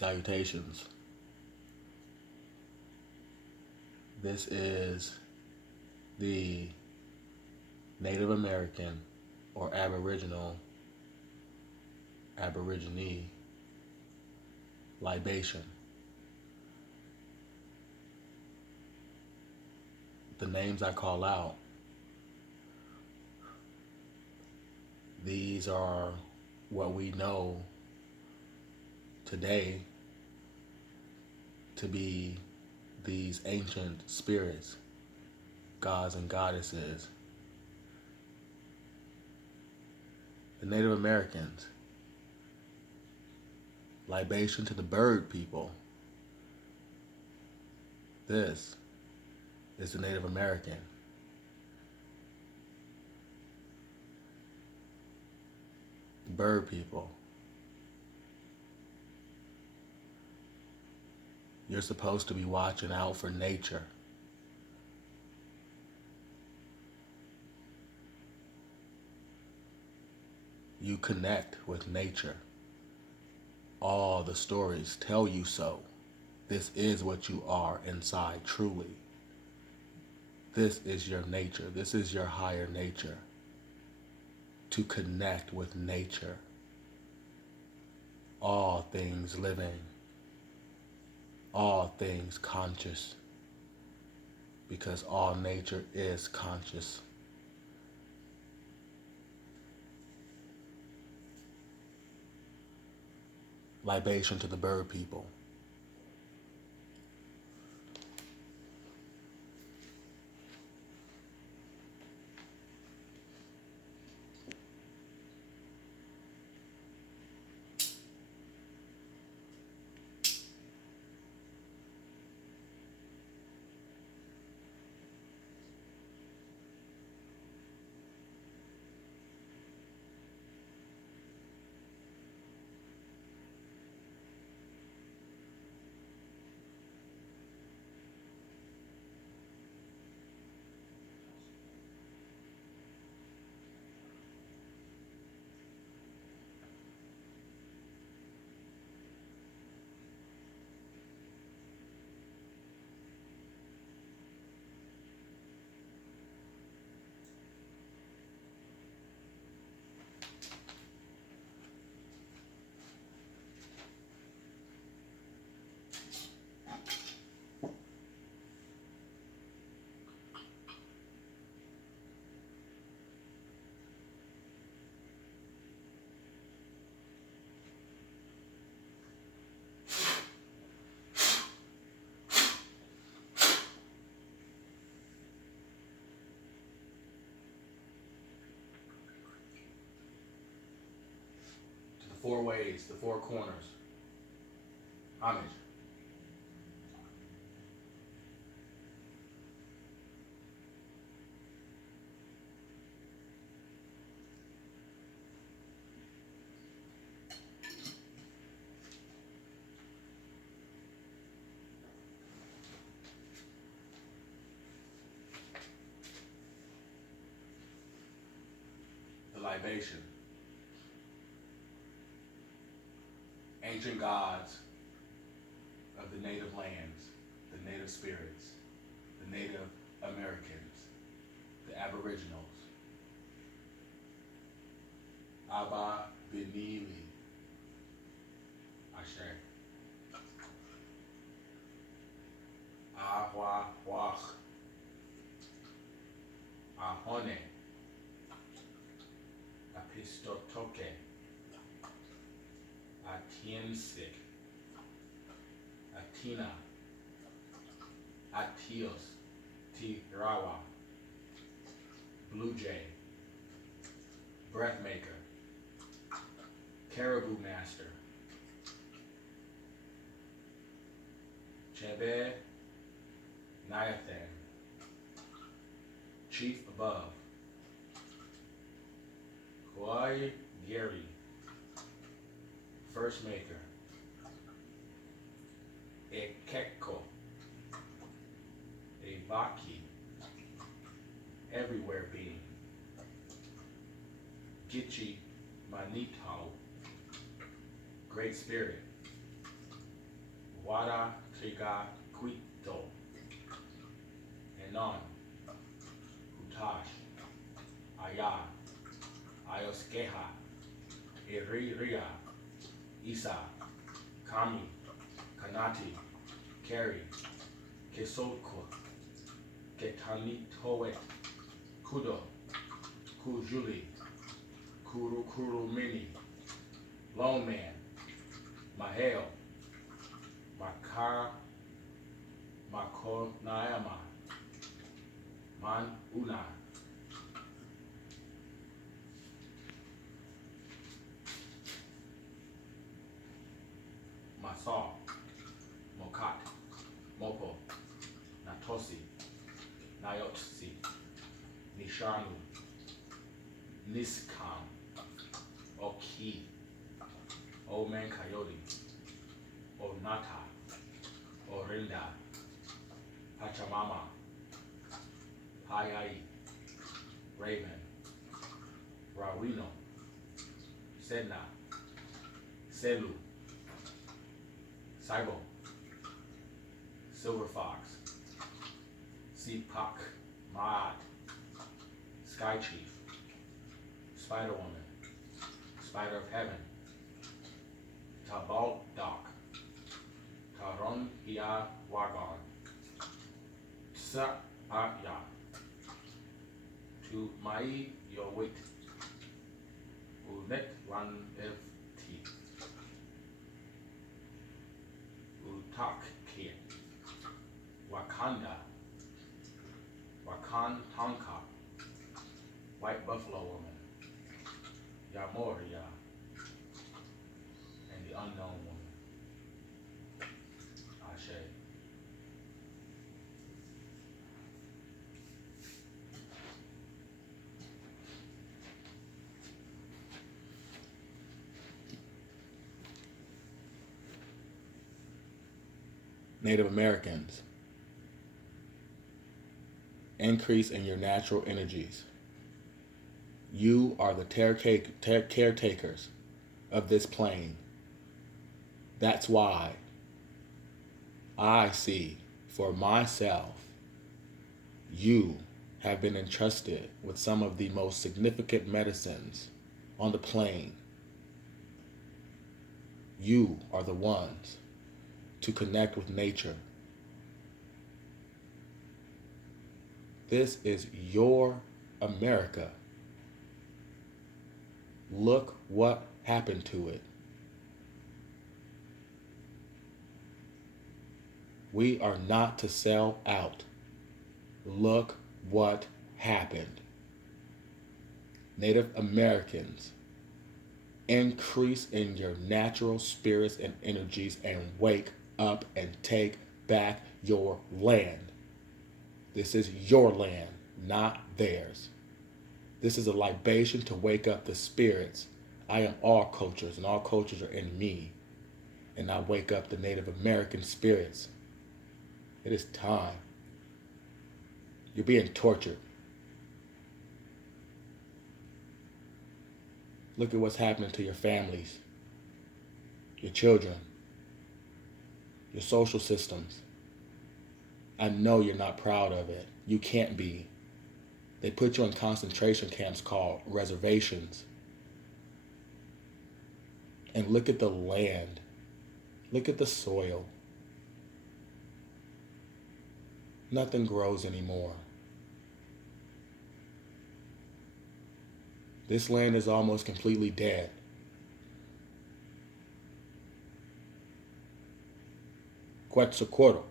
Salutations. This is the Native American or Aborigine libation. The names I call out, these are what we know today to be these ancient spirits, gods and goddesses. The Native Americans, libation to the bird people. This is the Native American. Bird people. You're supposed to be watching out for nature. You connect with nature. All the stories tell you so. This is what you are inside truly. This is your nature. This is your higher nature. To connect with nature. All things living. All things conscious. Because all nature is conscious. Libation to the bird people. Four ways, the four corners. Homage. The libation. Ancient gods of the native lands, the native spirits, the Native Americans, the Aboriginals. Abba Benili. Ashe. Ahwa Wach. Ahone. Apistotoke. Atiensik, Atina, Atios, Tirawa, Blue Jay, Breathmaker, Caribou Master, Chebe, Niathan, Chief Above, Kwai Gary, First Maker, Ekeko, Evaki, Everywhere Being, Gitchi Manito, Great Spirit, Wada Chiga Quito, Enon, Utash, Aya, Ayoskeha, Iriria, Isa, Kami, Kanati, Keri, Kesoko, Ketani Toet, Kudo, Kujuli, Kuru Kuru Mini, Lone Man, Maheo, Makar, Makonayama, Man Una, Masal, Mokat, Mopo, Natosi, Nayotsi, Nishanu, Niskam, Oki, Old Man Coyote, Onata, Orinda, Pachamama, Hayai, Raven, Rawino, Sedna, Selu, Saibo, Silver Fox, Seepak, Maat, Sky Chief, Spider Woman, Spider of Heaven, Tabal Doc, Taron Hia Wagon, Sa Aya, to Mai Your Wit, Unet 1FT, Utak Kid, Wakanda, Wakan Tonka, White Buffalo Woman, Yamoria, and the Unknown Woman. Ashe. Native Americans, increase in your natural energies. You are the caretakers of this plane. That's why I see for myself, you have been entrusted with some of the most significant medicines on the plane. You are the ones to connect with nature. This is your America. Look what happened to it. We are not to sell out. Look what happened. Native Americans, increase in your natural spirits and energies and wake up and take back your land. This is your land, not theirs. This is a libation to wake up the spirits. I am all cultures, and all cultures are in me. And I wake up the Native American spirits. It is time. You're being tortured. Look at what's happening to your families, your children, your social systems. I know you're not proud of it. You can't be. They put you in concentration camps called reservations. And look at the land. Look at the soil. Nothing grows anymore. This land is almost completely dead. Quetzalcoatl,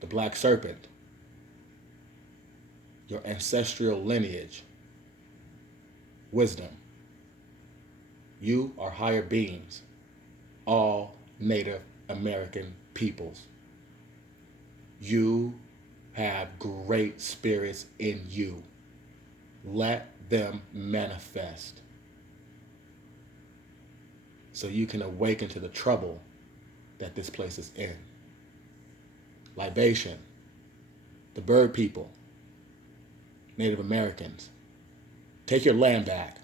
the black serpent, your ancestral lineage, wisdom. You are higher beings, all Native American peoples. You have great spirits in you. Let them manifest so you can awaken to the trouble that this place is in. Libation, the bird people, Native Americans, take your land back.